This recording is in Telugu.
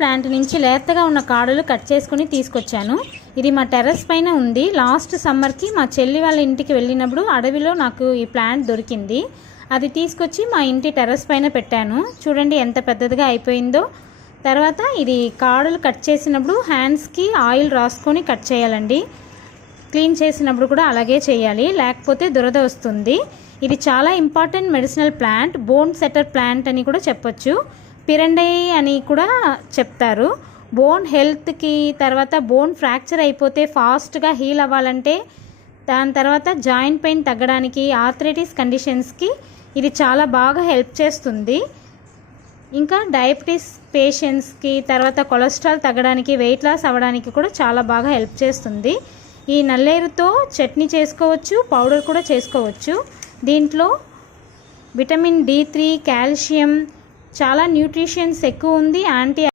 ప్లాంట్ నుంచి లేతగా ఉన్న కాడలు కట్ చేసుకుని తీసుకొచ్చాను. ఇది మా టెర్రస్ పైన ఉంది. లాస్ట్ సమ్మర్కి మా చెల్లి వాళ్ళ ఇంటికి వెళ్ళినప్పుడు అడవిలో నాకు ఈ ప్లాంట్ దొరికింది. అది తీసుకొచ్చి మా ఇంటి టెర్రస్ పైన పెట్టాను. చూడండి ఎంత పెద్దదిగా అయిపోయిందో. తర్వాత ఇది కాడలు కట్ చేసినప్పుడు హ్యాండ్స్కి ఆయిల్ రాసుకొని కట్ చేయాలండి. క్లీన్ చేసినప్పుడు కూడా అలాగే చేయాలి, లేకపోతే దురద వస్తుంది. ఇది చాలా important medicinal plant, bone setter plant అని కూడా చెప్పొచ్చు, పిరండై అని కూడా చెప్తారు. బోన్ హెల్త్కి, తర్వాత బోన్ ఫ్రాక్చర్ అయిపోతే ఫాస్ట్గా హీల్ అవ్వాలంటే, దాని తర్వాత జాయింట్ పెయిన్ తగ్గడానికి, ఆర్థరైటిస్ కండిషన్స్కి ఇది చాలా బాగా హెల్ప్ చేస్తుంది. ఇంకా డయాబెటీస్ పేషెంట్స్కి, తర్వాత కొలెస్ట్రాల్ తగ్గడానికి, వెయిట్ లాస్ అవ్వడానికి కూడా చాలా బాగా హెల్ప్ చేస్తుంది. ఈ నల్లేరుతో చట్నీ చేసుకోవచ్చు, పౌడర్ కూడా చేసుకోవచ్చు. దీంట్లో విటమిన్ D3, కాల్షియం, చాలా న్యూట్రిషన్స్ ఎక్కువ ఉంది. యాంటీ